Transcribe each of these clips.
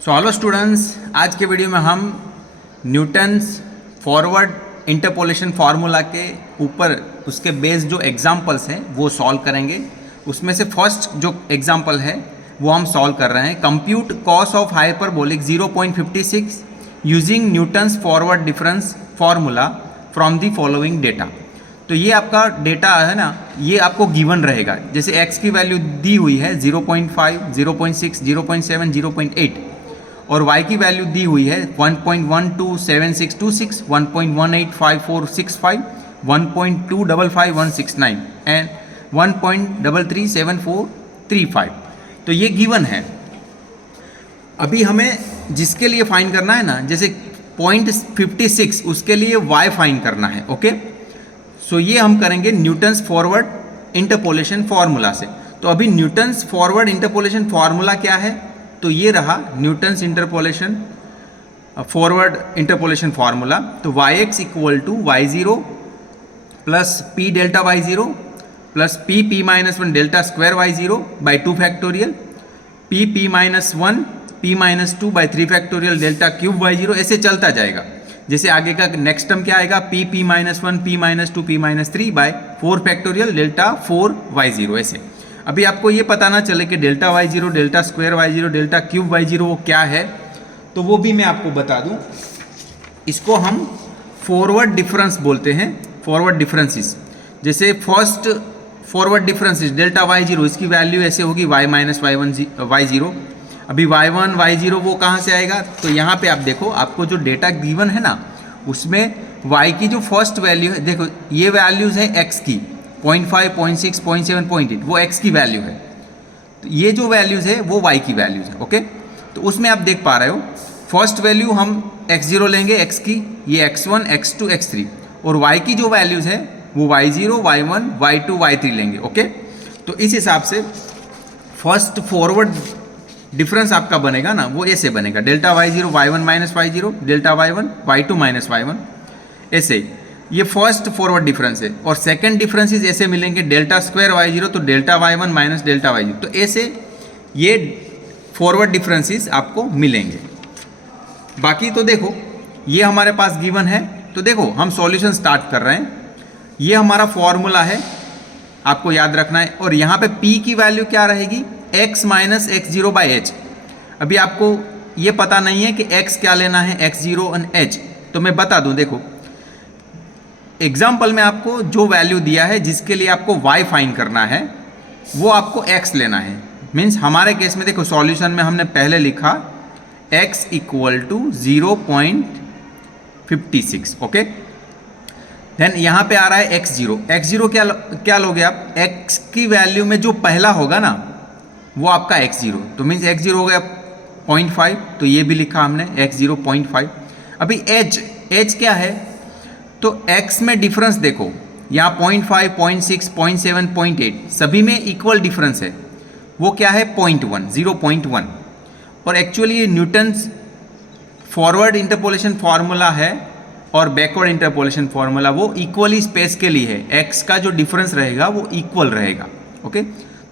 So hello students, आज के video में हम न्यूटन्स फॉरवर्ड इंटरपोलेशन फार्मूला के ऊपर उसके बेस्ड जो एग्जांपल्स हैं वो सॉल्व करेंगे। उसमें से फर्स्ट जो एग्जांपल है वो हम सॉल्व कर रहे हैं। Compute cos of hyperbolic 0.56 using Newton's forward difference formula from the following data. तो ये आपका डेटा है ना, ये आपको गिवन रहेगा। जैसे x की वैल्यू दी हुई है 0.5, 0.6, 0.7, 0.8 और y की वैल्यू दी हुई है 1.127626, 1.185465, 1.255169 एंड 1.337435। तो ये गिवन है। अभी हमें जिसके लिए फाइंड करना है ना, जैसे 0.56 उसके लिए y फाइंड करना है। ओके, सो ये हम करेंगे न्यूटन्स फॉरवर्ड इंटरपोलेशन फार्मूला से। तो अभी न्यूटन्स फॉरवर्ड इंटरपोलेशन फार्मूला क्या है? तो ये रहा Newton's interpolation forward interpolation formula. तो yx equal to y0 plus p delta y0 plus p minus 1 delta square y0 by 2 factorial, p minus 1 p minus 2 by 3 factorial delta cube y0, ऐसे चलता जाएगा। जैसे आगे का नेक्स्ट टर्म क्या आएगा, p minus 1 p minus 2 p minus 3 by 4 factorial delta 4 y0 ऐसे। अभी आपको ये पता ना चले कि delta y0, delta square y0, delta cube y0 वो क्या है, तो वो भी मैं आपको बता दूं। इसको हम फॉरवर्ड डिफरेंस बोलते हैं, फॉरवर्ड डिफरेंसेस। जैसे first forward differences delta y0, इसकी वैल्यू ऐसे होगी y माइनस y0। अभी y1 y0 वो कहाँ से आएगा? तो यहाँ पे आप देखो, आपको जो डेटा गिवन है ना उसमें y की जो फर्स्ट वैल्यू है, देखो ये वैल्यूज़ है x की 0.5, 0.6, 0.7, 0.8, वो x की वैल्यू है। तो ये जो वैल्यूज़ है वो y की वैल्यूज़ है। ओके, तो उसमें आप देख पा रहे हो फर्स्ट वैल्यू हम x0 लेंगे, x की, ये x1, x2, x3, और y की जो वैल्यूज़ है वो y0, y1, y2, y3 लेंगे। ओके, तो इस हिसाब से फर्स्ट फॉरवर्ड डिफरेंस आपका बनेगा ना, वो ऐसे बनेगा delta y0 y1 minus y0, delta y1 y2 minus y1 ऐसे। ये फर्स्ट फॉरवर्ड डिफरेंस है। और सेकंड डिफरेंसेस ऐसे मिलेंगे डेल्टा स्क्वायर y0 तो delta y1 minus delta y0, तो ऐसे ये फॉरवर्ड डिफरेंसेस आपको मिलेंगे। बाकी तो देखो ये हमारे पास गिवन है, तो देखो हम सॉल्यूशन स्टार्ट कर रहे हैं। ये हमारा फॉर्मूला है, आपको याद रखना है। और यहाँ पे p की वैल्यू क्या रहेगी, x minus x0 by h। अभी आपको ये पता नहीं है कि x क्या लेना है, x0 और h, तो मैं बता दूं। देखो एग्जाम्पल में आपको जो वैल्यू दिया है जिसके लिए आपको y फाइंड करना है वो आपको x लेना है। मीन्स हमारे केस में देखो सॉल्यूशन में हमने पहले लिखा x equal to 0.56। Okay, then यहाँ पे आ रहा है x0। x0 क्या लोगे आप, x की वैल्यू में जो पहला होगा ना वो आपका x0, तो मीन्स x0 हो गया 0.5, तो ये भी लिखा हमने x0 0.5। अभी h क्या है, तो x में डिफरेंस देखो, यहाँ 0.5, 0.6, 0.7, 0.8 सभी में इक्वल डिफरेंस है। वो क्या है 0.1, 0.1। और एक्चुअली ये न्यूटन्स फॉरवर्ड इंटरपोलेशन फार्मूला है और बैकवर्ड इंटरपोलेशन फार्मूला वो इक्वली स्पेस के लिए है। x का जो डिफरेंस रहेगा वो इक्वल रहेगा। ओके,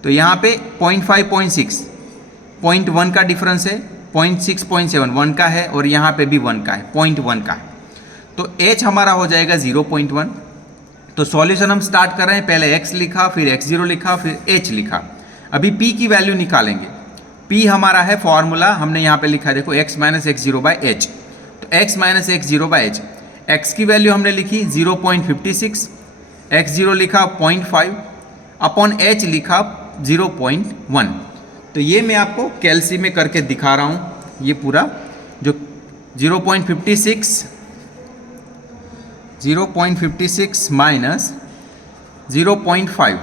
तो यहाँ पे 0.5, 0.6, 0.1 का डिफरेंस है, 0.6, 0.7 1 का है, और यहाँ पे भी 1 का है, 0.1 का है। तो h हमारा हो जाएगा 0.1। तो सॉल्यूशन हम स्टार्ट कर रहे हैं, पहले x लिखा, फिर x0 लिखा, फिर h लिखा। अभी p की वैल्यू निकालेंगे। p हमारा है फॉर्मूला, हमने यहाँ पे लिखा देखो x minus x0 by h। तो x minus x0 by h, x की वैल्यू हमने लिखी 0.56, x0 लिखा 0.5 अपॉन h लिखा 0.1। तो ये मैं आपको कैलसी में करके दिखा रहा हूँ। ये पूरा जो 0.56 माइनस 0.5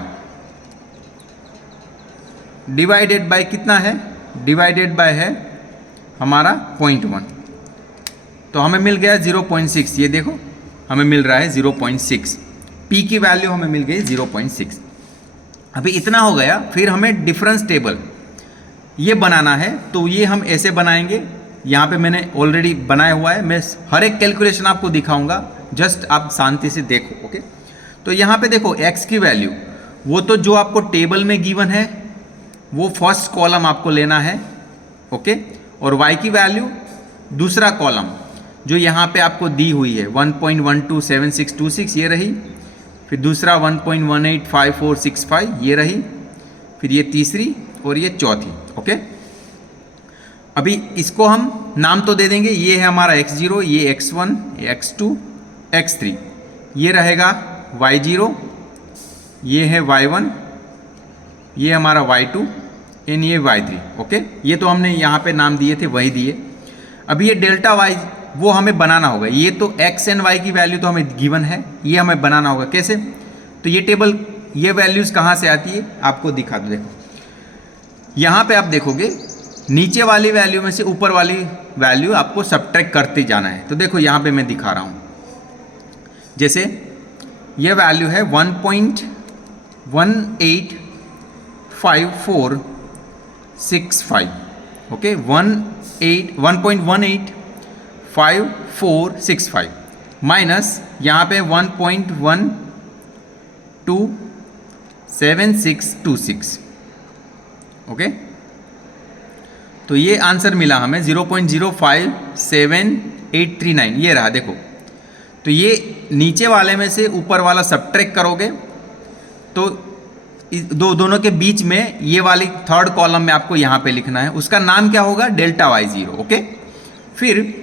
डिवाइडेड बाय कितना है, डिवाइडेड बाय है हमारा 0.1, तो हमें मिल गया 0.6। ये देखो हमें मिल रहा है 0.6, p की वैल्यू हमें मिल गई 0.6। अभी इतना हो गया, फिर हमें डिफरेंस टेबल ये बनाना है। तो ये हम ऐसे बनाएंगे, यहाँ पे मैंने ऑलरेडी बनाया हुआ है, मैं हर एक कैलकुलेशन आपको दिखाऊंगा, जस्ट आप शांति से देखो। ओके, तो यहाँ पे देखो x की वैल्यू वो तो जो आपको टेबल में गिवन है वो फर्स्ट कॉलम आपको लेना है। ओके, और y की वैल्यू दूसरा कॉलम जो यहाँ पे आपको दी हुई है 1.127626 ये रही, फिर दूसरा 1.185465 ये रही, फिर ये तीसरी और ये चौथी। ओके, अभी इसको हम नाम तो दे देंगे, ये है हमारा x0, ये x1, x2, x3, ये रहेगा y0, ये है y1, ये हमारा y2 एंड ये y3। ओके, ये तो हमने यहाँ पे नाम दिए थे वही दिए। अभी ये डेल्टा y वो हमें बनाना होगा, ये तो x एंड y की वैल्यू तो हमें गिवन है, ये हमें बनाना होगा। कैसे? तो ये टेबल, ये वैल्यूज़ कहाँ से आती है आपको दिखा दो। देखो यहाँ पे आप देखोगे नीचे वाली वैल्यू में से ऊपर वाली वैल्यू आपको सब्ट्रैक्ट करते जाना है। तो देखो यहाँ पे मैं दिखा रहा हूँ, जैसे ये वैल्यू है 1.185465। ओके, 1.185465 माइनस यहाँ पे 1.127626। ओके, तो ये आंसर मिला हमें 0.057839, ये रहा। देखो तो ये नीचे वाले में से ऊपर वाला सब्ट्रैक्ट करोगे तो दोनों के बीच में ये वाली थर्ड कॉलम में आपको यहाँ पे लिखना है, उसका नाम क्या होगा? Delta y0। ओके, फिर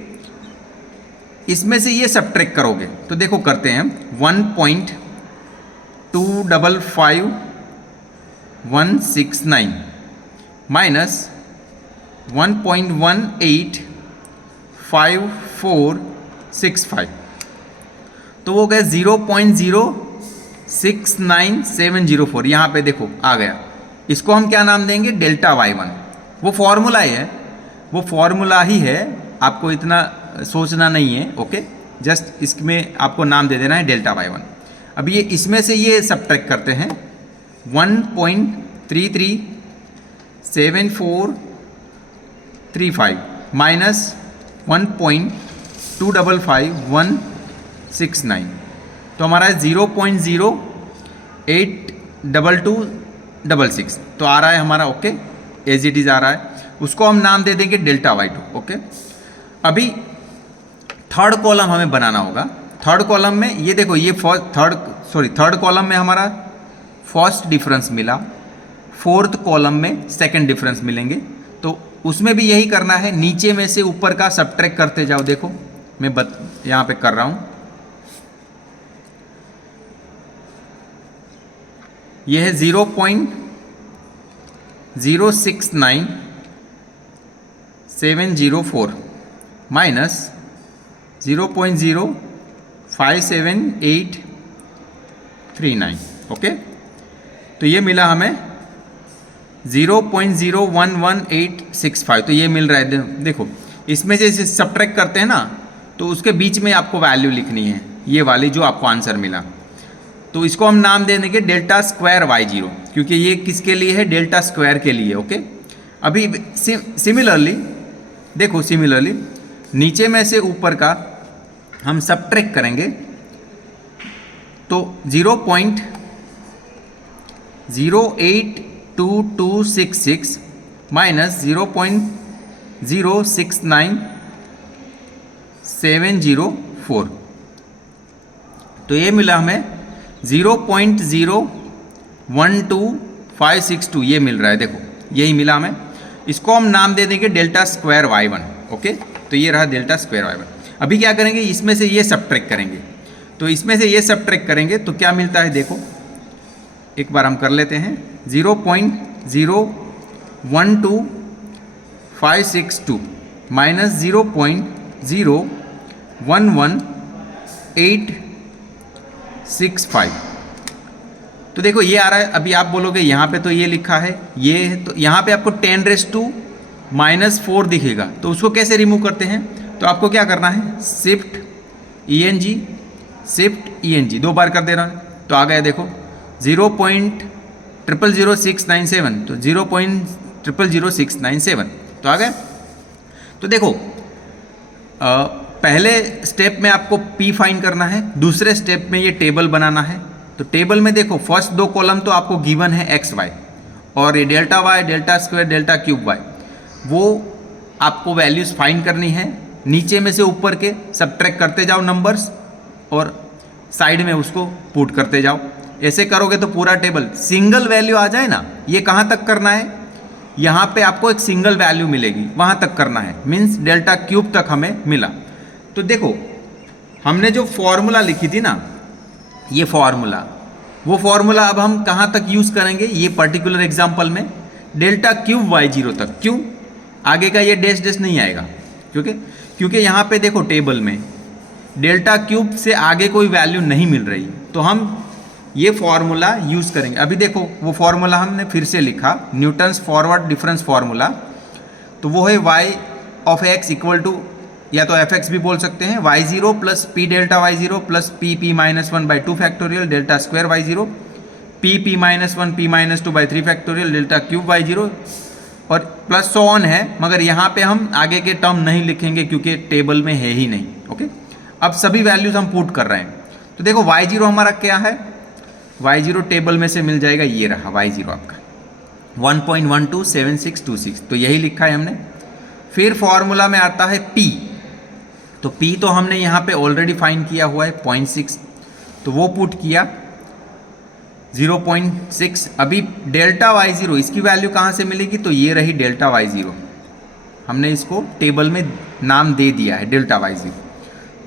इसमें से ये सब्ट्रैक्ट करोगे तो देखो करते हैं 1.255169 माइनस 1.185465, तो वो गया 0.069704। यहाँ पे देखो आ गया, इसको हम क्या नाम देंगे? Delta y1। वो फॉर्मूला ही है, वो फॉर्मूला ही है, आपको इतना सोचना नहीं है। ओके, जस्ट इसमें आपको नाम दे देना है डेल्टा y1। अब ये इसमें से ये सब्ट्रैक्ट करते हैं 1.337435 माइनस 1.255169, तो हमारा है 0.082266, तो आ रहा है हमारा। ओके, एज इट इज आ रहा है, उसको हम नाम दे देंगे डेल्टा y2। ओके, अभी थर्ड कॉलम हमें बनाना होगा। थर्ड कॉलम में ये देखो, ये थर्ड कॉलम में हमारा फर्स्ट डिफरेंस मिला, फोर्थ कॉलम में सेकंड डिफरेंस मिलेंगे, तो उसमें भी यही करना है, नीचे में से ऊपर का सब्ट्रैक्ट करते जाओ। देखो मैं यहाँ पे कर रहा हूँ, ये है 0.069704 माइनस 0.057839। ओके, तो ये मिला हमें 0.011865, तो ये मिल रहा है। देखो इसमें से सब्ट्रैक्ट करते हैं ना, तो उसके बीच में आपको वैल्यू लिखनी है, ये वाली जो आपको आंसर मिला। तो इसको हम नाम दे देंगे डेल्टा स्क्वायर y0, क्योंकि ये किसके लिए है? डेल्टा स्क्वायर के लिए। ओके, अभी सिमिलरली देखो, सिमिलरली नीचे में से ऊपर का हम सब्ट्रैक्ट करेंगे तो 0.082266 माइनस 0.069704, तो ये मिला हमें 0.012562, ये मिल रहा है। देखो यही मिला हमें, इसको हम नाम दे देंगे डेल्टा स्क्वायर y1। ओके, तो ये रहा डेल्टा स्क्वायर y1। अभी क्या करेंगे? इसमें से ये सब्ट्रैक्ट करेंगे, तो इसमें से ये सब्ट्रैक्ट करेंगे तो क्या मिलता है? देखो एक बार हम कर लेते हैं, 0.012562 माइनस 0.011865, तो देखो ये आ रहा है। अभी आप बोलोगे यहाँ पे तो ये लिखा है, ये तो यहाँ पे आपको 10⁻⁻⁴ दिखेगा, तो उसको कैसे रिमूव करते हैं? तो आपको क्या करना है? शिफ्ट ENG 2 बार कर दे रहा है, तो आ गया। देखो 0.000697, तो 0.000697, तो आ गया। तो देखो पहले स्टेप में आपको P फाइंड करना है, दूसरे स्टेप में ये टेबल बनाना है। तो टेबल में देखो फर्स्ट 2 कॉलम तो आपको गिवन है x y, और ये delta y, delta square, delta cube y, वो आपको वैल्यूज़ फाइंड करनी है, नीचे में से ऊपर के सबट्रैक्ट करते जाओ नंबर्स और साइड में उसको पुट करते जाओ। ऐसे करोगे तो पूरा टेबल सिंगल वैल्यू आ जाए ना, ये कहाँ तक करना है, यहाँ पे आपको एक सिंगल वैल्यू मिलेगी वहाँ तक करना है, मीन्स डेल्टा क्यूब तक हमें मिला। तो देखो हमने जो फॉर्मूला लिखी थी ना, ये फॉर्मूला, वो फॉर्मूला अब हम कहाँ तक यूज़ करेंगे, ये पर्टिकुलर एग्जाम्पल में डेल्टा क्यूब वाई जीरो तक। क्यों, आगे का ये डैश डैश नहीं आएगा, क्योंकि यहाँ पे देखो टेबल में डेल्टा क्यूब से आगे कोई वैल्यू नहीं मिल रही, तो हम ये फॉर्मूला यूज़ करेंगे। अभी देखो वो फॉर्मूला हमने फिर से लिखा, न्यूटन्स फॉरवर्ड डिफरेंस फॉर्मूला, तो वो है Y of X equal to, या तो एफ एक्स भी बोल सकते हैं, Y zero plus P delta Y zero plus P P minus one by two factorial delta square Y zero P P minus one P minus two by three factorial delta cube Y zero, और plus so on है, मगर यहाँ पे हम आगे के term नहीं लिखेंगे क्योंकि टेबल में है ही नहीं। ओके, अब सभी वैल्यूज हम पुट कर रहे हैं। तो देखो वाई जीरो हमारा क्या है, वाई जीरो टेबल में से मिल जाएगा, ये रहा वाई जीरो आपका 1.127626, तो यही लिखा है हमने। फिर फॉर्मूला में आता है P, तो P तो हमने यहाँ पे ऑलरेडी फाइंड किया हुआ है 0.6, तो वो पुट किया 0.6। अभी डेल्टा वाई जीरो, इसकी वैल्यू कहाँ से मिलेगी, तो ये रही डेल्टा वाई जीरो, हमने इसको टेबल में नाम दे दिया है डेल्टा वाई जीरो,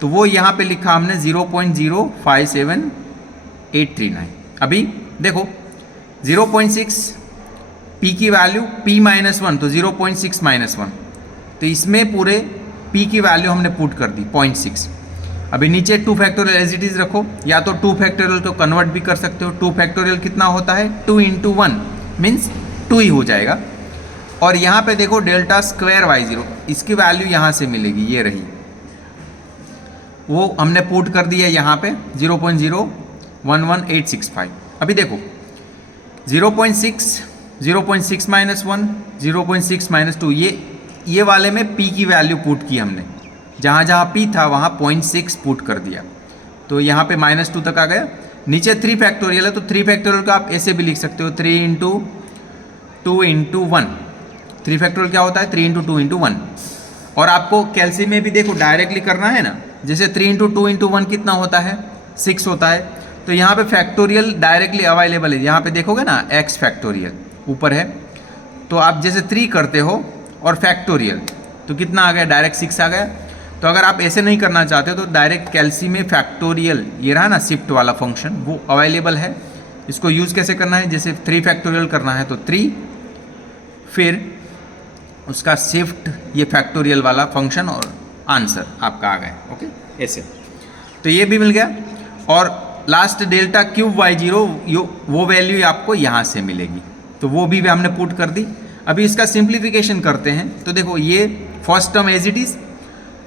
तो वो यहाँ पे लिखा हमने 0.057839। अभी देखो 0.6 P की वैल्यू P माइनस वन, तो 0.6 माइनस वन, तो इसमें पूरे P की वैल्यू हमने पुट कर दी 0.6। अभी नीचे 2 फैक्टोरियल एज इट इज रखो, या तो 2 फैक्टोरियल को कन्वर्ट भी कर सकते हो। 2 फैक्टोरियल कितना होता है, 2 इंटू 1 मीन्स 2 ही हो जाएगा। और यहाँ पे देखो डेल्टा स्क्वायर वाई जीरो, इसकी वैल्यू यहाँ से मिलेगी, ये रही, वो हमने पुट कर दिया यहाँ पे 0.011865। अभी देखो 0.6 माइनस वन, 0.6 माइनस टू, ये वाले में P की वैल्यू पुट की हमने, जहाँ जहाँ P था वहाँ 0.6 पुट कर दिया, तो यहाँ पे -2 तक आ गया। नीचे 3 फैक्टोरियल है, तो 3 फैक्टोरियल को आप ऐसे भी लिख सकते हो, 3 इंटू 2 इंटू 1। 3 फैक्टोरियल क्या होता है, 3 इंटू 2 इंटू 1। और आपको कैल्सी में भी देखो डायरेक्टली करना है ना, जैसे 3 इंटू 2 इंटू 1 कितना होता है, 6 होता है, तो यहाँ पे फैक्टोरियल डायरेक्टली अवेलेबल है। यहाँ पे देखोगे ना x फैक्टोरियल ऊपर है, तो आप जैसे 3 करते हो और फैक्टोरियल, तो कितना आ गया, डायरेक्ट 6 आ गया। तो अगर आप ऐसे नहीं करना चाहते हो तो डायरेक्ट कैल्सी में फैक्टोरियल, ये रहा ना शिफ्ट वाला फंक्शन, वो अवेलेबल है। इसको यूज़ कैसे करना है, जैसे 3 फैक्टोरियल करना है तो 3, फिर उसका शिफ्ट ये फैक्टोरियल वाला फंक्शन और आंसर आपका आ गया। ओके, ऐसे तो ये भी मिल गया। और last delta cube Y zero, वो वैल्यू आपको यहाँ से मिलेगी, तो वो भी हमने पुट कर दी। अभी इसका सिंप्लीफिकेशन करते हैं, तो देखो ये first term as it is.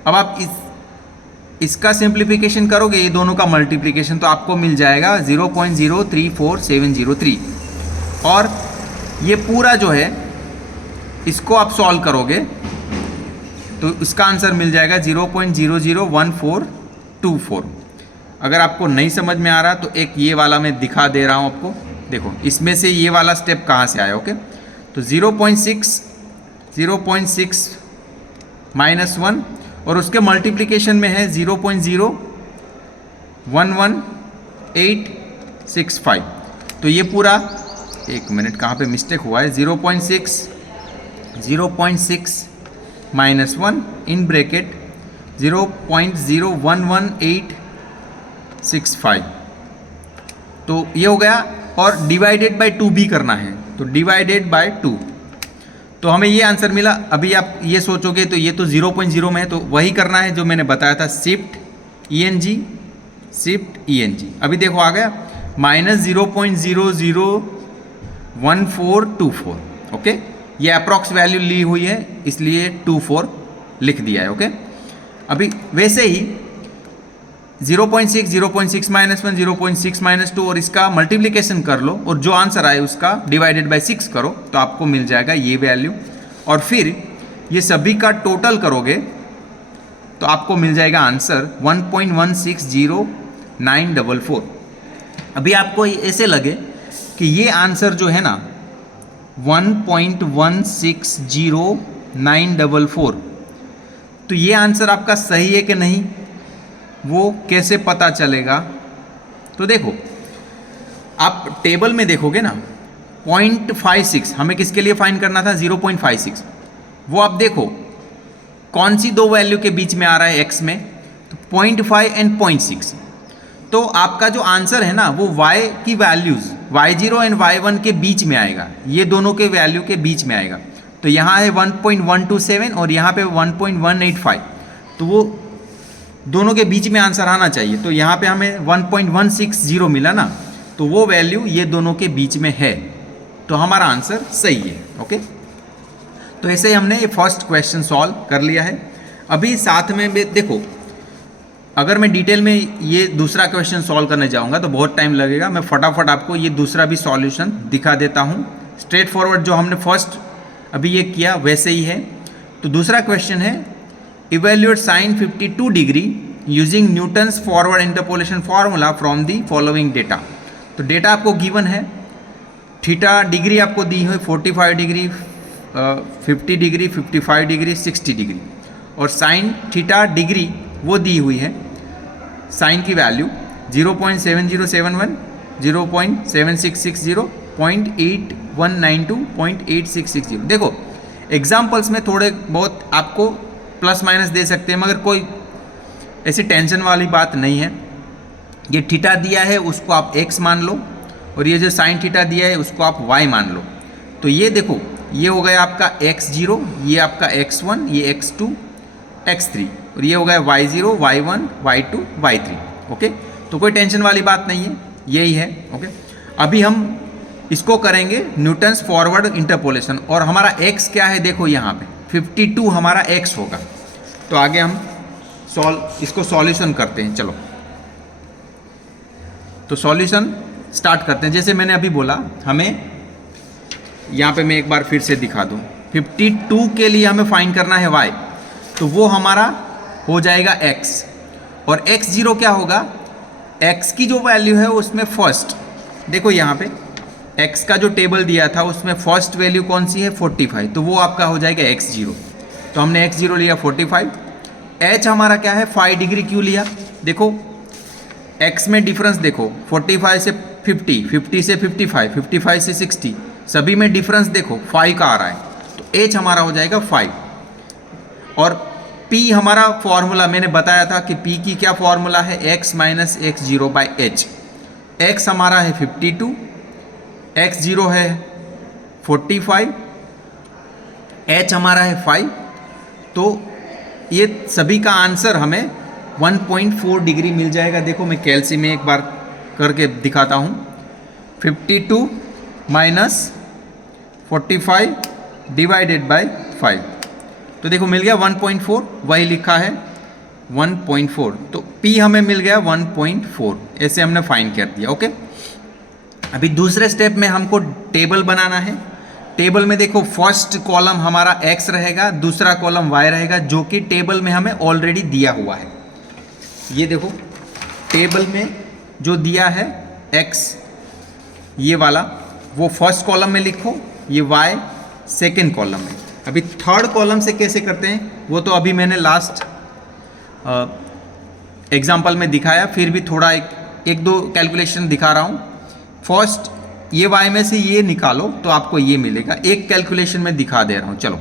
अब आप इसका सिंप्लीफिकेशन करोगे, ये दोनों का मल्टीप्लिकेशन, तो आपको मिल जाएगा 0.034703। और ये पूरा जो है इसको आप सॉल्व करोगे तो इसका आंसर मिल जाएगा 0.001424। अगर आपको नहीं समझ में आ रहा तो एक ये वाला मैं दिखा दे रहा हूँ आपको, देखो इसमें से ये वाला स्टेप कहाँ से आया। ओके, तो 0.6 माइनस 1 और उसके मल्टीप्लिकेशन में है 0.011865। तो ये पूरा, एक मिनट कहाँ पे मिस्टेक हुआ है, 0.6 माइनस 1 इन ब्रैकेट 0.011865, तो ये हो गया। और डिवाइडेड बाय 2 भी करना है, तो डिवाइडेड बाय 2, तो हमें ये आंसर मिला। अभी आप ये सोचोगे तो ये तो 0.0 में है, तो वही करना है जो मैंने बताया था, शिफ्ट ई एन जी। अभी देखो आ गया -0.001424। ओके, ये अप्रॉक्स वैल्यू ली हुई है इसलिए 24 लिख दिया है। ओके, अभी वैसे ही 0.6 माइनस 1, 0.6 माइनस 2 और इसका मल्टीप्लिकेशन कर लो और जो आंसर आए उसका डिवाइडेड बाय 6 करो, तो आपको मिल जाएगा ये वैल्यू। और फिर ये सभी का टोटल करोगे तो आपको मिल जाएगा आंसर 1.160944। अभी आपको ऐसे लगे कि ये आंसर जो है ना 1.160944 944। तो ये आंसर आपका सही है कि नहीं, वो कैसे पता चलेगा? तो देखो, आप टेबल में देखोगे ना, 0.56 हमें किसके लिए फाइंड करना था? 0.56। वो आप देखो कौन सी दो वैल्यू के बीच में आ रहा है x में, तो 0.5 एंड 0.6। तो आपका जो आंसर है ना, वो y की वैल्यूज़ y0 एंड y1 के बीच में आएगा, ये दोनों के वैल्यू के बीच में आएगा। तो यहाँ है 1.127 और यहाँ पे 1.185, तो वो दोनों के बीच में आंसर आना चाहिए। तो यहाँ पे हमें 1.160 मिला ना, तो वो वैल्यू ये दोनों के बीच में है, तो हमारा आंसर सही है। ओके, तो ऐसे ही हमने ये फर्स्ट क्वेश्चन सॉल्व कर लिया है। अभी साथ में देखो, अगर मैं डिटेल में ये दूसरा क्वेश्चन सॉल्व करने जाऊँगा तो बहुत टाइम लगेगा। मैं फटाफट आपको ये दूसरा भी सॉल्यूशन दिखा देता हूँ। स्ट्रेट फॉरवर्ड जो हमने फर्स्ट अभी ये किया वैसे ही है। तो दूसरा क्वेश्चन है, evaluate sine 52 degree using Newton's forward interpolation formula from the following data. तो डेटा आपको गिवन है, थीटा डिग्री आपको दी है 45 डिग्री, 50 डिग्री, 55 डिग्री, 60 डिग्री, और साइन थीटा डिग्री वो दी हुई है। साइन की वैल्यू 0.7071, 0.7660, 0.8192, 0.8660। देखो एग्जाम्पल्स में थोड़े बहुत आपको प्लस माइनस दे सकते हैं, मगर कोई ऐसी टेंशन वाली बात नहीं है। ये थीटा दिया है उसको आप x मान लो, और ये जो साइन थीटा दिया है उसको आप y मान लो। तो ये देखो, ये हो गया आपका x0, ये आपका x1, ये x2, x3, और ये हो गया y0, y1, y2, y3। Okay, तो कोई टेंशन वाली बात नहीं है, यही है। ओके, अभी हम इसको करेंगे न्यूटन्स फॉरवर्ड इंटरपोलेशन, और हमारा x क्या है? देखो यहाँ पे 52 हमारा x होगा। तो आगे हम इसको सॉल्यूशन करते हैं। चलो, तो सॉल्यूशन स्टार्ट करते हैं। जैसे मैंने अभी बोला, हमें यहाँ पे मैं एक बार फिर से दिखा दूँ, 52 के लिए हमें फाइंड करना है y, तो वो हमारा हो जाएगा x, और x0 क्या होगा? x की जो वैल्यू है उसमें फर्स्ट, देखो यहाँ पे x का जो टेबल दिया था उसमें फर्स्ट वैल्यू कौन सी है? 45, तो वो आपका हो जाएगा x0। तो हमने x0 लिया 45। h हमारा क्या है? 5 डिग्री क्यों लिया? देखो x में डिफरेंस देखो, 45 से 50, 50 से 55, 55 से 60, सभी में डिफरेंस देखो 5 का आ रहा है, तो h हमारा हो जाएगा 5। और p हमारा फॉर्मूला मैंने बताया था कि p की क्या फॉर्मूला है? x minus x0 by h। x हमारा है 52, x0 है 45, h हमारा है 5, तो ये सभी का आंसर हमें 1.4 डिग्री मिल जाएगा। देखो मैं कैलसी में एक बार करके दिखाता हूँ, 52 माइनस 45 डिवाइडेड बाय 5, तो देखो मिल गया 1.4, वही लिखा है 1.4, तो P हमें मिल गया 1.4। ऐसे हमने फाइंड कर दिया। ओके, अभी दूसरे स्टेप में हमको टेबल बनाना है। टेबल में देखो फर्स्ट कॉलम हमारा x रहेगा, दूसरा कॉलम y रहेगा, जो कि टेबल में हमें ऑलरेडी दिया हुआ है। ये देखो टेबल में जो दिया है x, ये वाला वो फर्स्ट कॉलम में लिखो, ये y सेकेंड कॉलम में। अभी थर्ड कॉलम से कैसे करते हैं वो तो अभी मैंने लास्ट एग्जाम्पल में दिखाया, फिर भी थोड़ा एक दो कैलकुलेशन दिखा रहा हूँ। फर्स्ट ये y में से ये निकालो तो आपको ये मिलेगा, एक कैलकुलेशन में दिखा दे रहा हूँ। चलो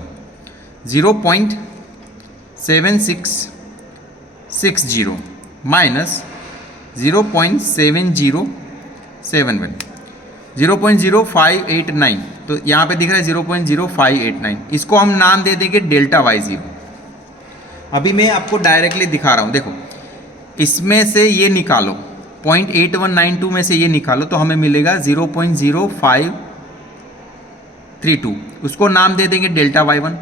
0.7660 माइनस 0.7071, 0.0589, तो यहाँ पे दिख रहा है 0.0589। इसको हम नाम दे देंगे डेल्टा y0। अभी मैं आपको डायरेक्टली दिखा रहा हूँ, देखो इसमें से ये निकालो, 0.8192 में से ये निकालो तो हमें मिलेगा 0.0532, उसको नाम दे देंगे डेल्टा y1।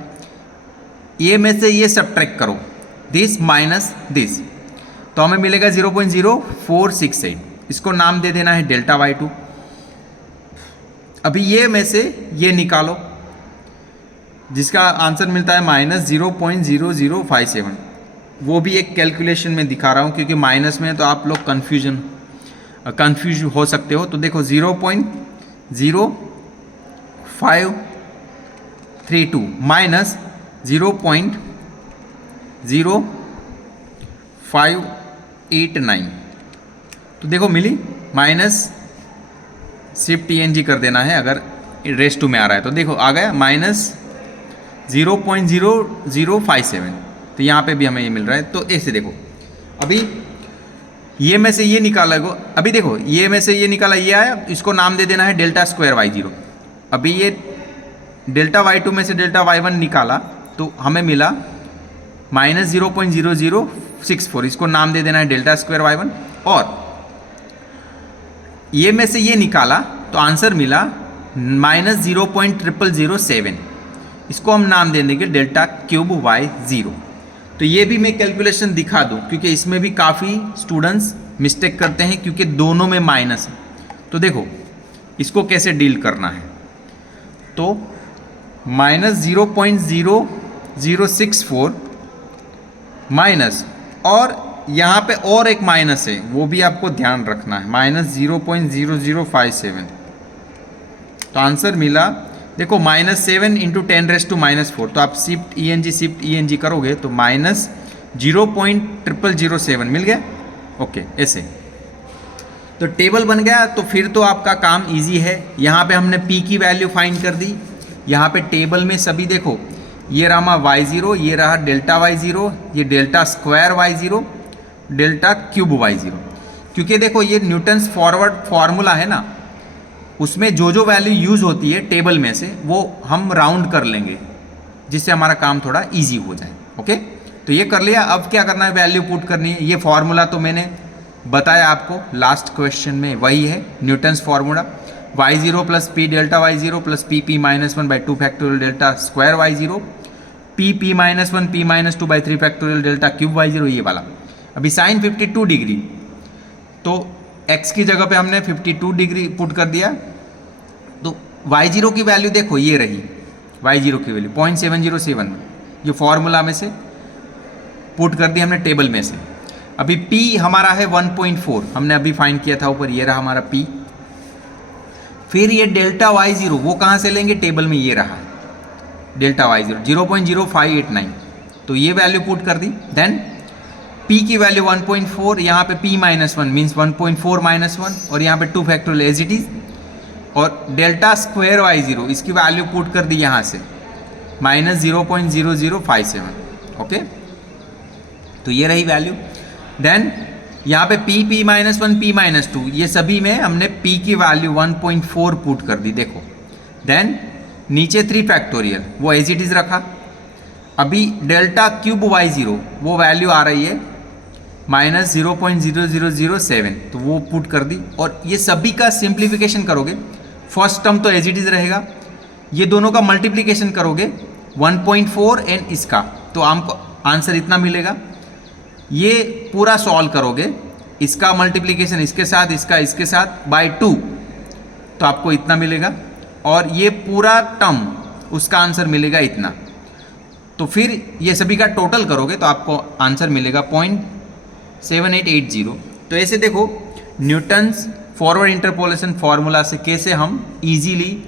ये में से ये सब्ट्रैक्ट करो, दिस माइनस दिस, तो हमें मिलेगा 0.0468, इसको नाम दे देना है डेल्टा y2। अभी ये में से ये निकालो, जिसका आंसर मिलता है माइनस 0.0057, वो भी एक कैलकुलेशन में दिखा रहा हूँ क्योंकि माइनस में है तो आप लोग कंफ्यूज हो सकते हो। तो देखो 0.0532 माइनस 0.0589। तो देखो मिली, माइनस शिफ्ट ENG कर देना है अगर रेस टू में आ रहा है तो देखो आ गया -0.0057। तो यहाँ पे भी हमें ये मिल रहा है। तो ऐसे देखो, अभी ये में से ये निकाला गो, अभी देखो ये में से ये निकाला, ये आया, इसको नाम दे देना है डेल्टा स्क्वायर y0। अभी ये डेल्टा y2 में से डेल्टा y1 निकाला तो हमें मिला -0.0064, इसको नाम दे देना है डेल्टा स्क्वायर y1। और ये में से ये निकाला तो आंसर मिला -0.0007, इसको हम नाम दे देंगे डेल्टा क्यूब y0। तो ये भी मैं कैलकुलेशन दिखा दूं क्योंकि इसमें भी काफ़ी स्टूडेंट्स मिस्टेक करते हैं क्योंकि दोनों में माइनस है। तो देखो इसको कैसे डील करना है, तो -0.0064 माइनस, और यहाँ पे और एक माइनस है वो भी आपको ध्यान रखना है, -0.0057। तो आंसर मिला देखो -7 × 10⁻⁻⁴। तो आप शिफ्ट ENG करोगे तो -0.0007 मिल गया। ओके, ऐसे तो टेबल बन गया। तो फिर तो आपका काम इजी है। यहाँ पे हमने P की वैल्यू फाइंड कर दी। यहाँ पे टेबल में सभी देखो, ये रहा y0, ये रहा डेल्टा y0, ये delta square y0, delta cube y0। क्योंकि देखो ये न्यूटन्स फॉरवर्ड फार्मूला है ना, उसमें जो जो वैल्यू यूज़ होती है टेबल में से वो हम राउंड कर लेंगे जिससे हमारा काम थोड़ा इजी हो जाए। ओके, तो ये कर लिया। अब क्या करना है, वैल्यू पुट करनी है। ये फार्मूला तो मैंने बताया आपको लास्ट क्वेश्चन में, वही है Newton's formula, y0 plus p delta y0 plus p -1/2 factorial delta square y0, p -1 p -2/3 factorial delta cube y0, ये वाला। अभी साइन 52 डिग्री, तो x की जगह पे हमने 52 डिग्री पुट कर दिया। तो y0 की वैल्यू देखो ये रही, y0 की वैल्यू 0.707 में, ये फॉर्मूला में से पुट कर दी हमने टेबल में से। अभी p हमारा है 1.4, हमने अभी फाइंड किया था ऊपर, ये रहा हमारा p। फिर ये डेल्टा y0 वो कहाँ से लेंगे, टेबल में ये रहा डेल्टा y0 0.0589, तो ये वैल्यू पुट कर दी। देन p की वैल्यू 1.4, यहाँ पे p -1 मीन्स 1.4 -1, और यहाँ पे 2 फैक्टोरियल एज इट इज, और डेल्टा स्क्वायर y0 इसकी वैल्यू पुट कर दी यहाँ से -0.0057। ओके, तो ये रही वैल्यू। देन यहाँ पे p -1 p -2 ये सभी में हमने p की वैल्यू 1.4 पुट कर दी, देखो। देन नीचे 3 फैक्टोरियल वो एज इट इज रखा। अभी डेल्टा क्यूब y0 वो वैल्यू आ रही है -0.0007, तो वो पुट कर दी। और ये सभी का सिंप्लीफिकेशन करोगे, फर्स्ट टर्म तो एज इट इज रहेगा, ये दोनों का मल्टीप्लिकेशन करोगे 1.4 एंड इसका, तो आपको आंसर इतना मिलेगा। ये पूरा सॉल्व करोगे, इसका मल्टीप्लिकेशन इसके साथ, इसका इसके साथ बाय 2, तो आपको इतना मिलेगा। और ये पूरा टर्म उसका आंसर मिलेगा इतना। तो फिर ये सभी का टोटल करोगे तो आपको आंसर मिलेगा 0.7880। तो ऐसे देखो न्यूटन्स फॉरवर्ड इंटरपोलेशन फार्मूला से कैसे हम इजीली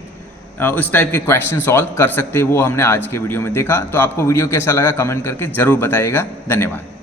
उस टाइप के क्वेश्चन सॉल्व कर सकते हैं, वो हमने आज के वीडियो में देखा। तो आपको वीडियो कैसा लगा कमेंट करके ज़रूर बताइएगा। धन्यवाद।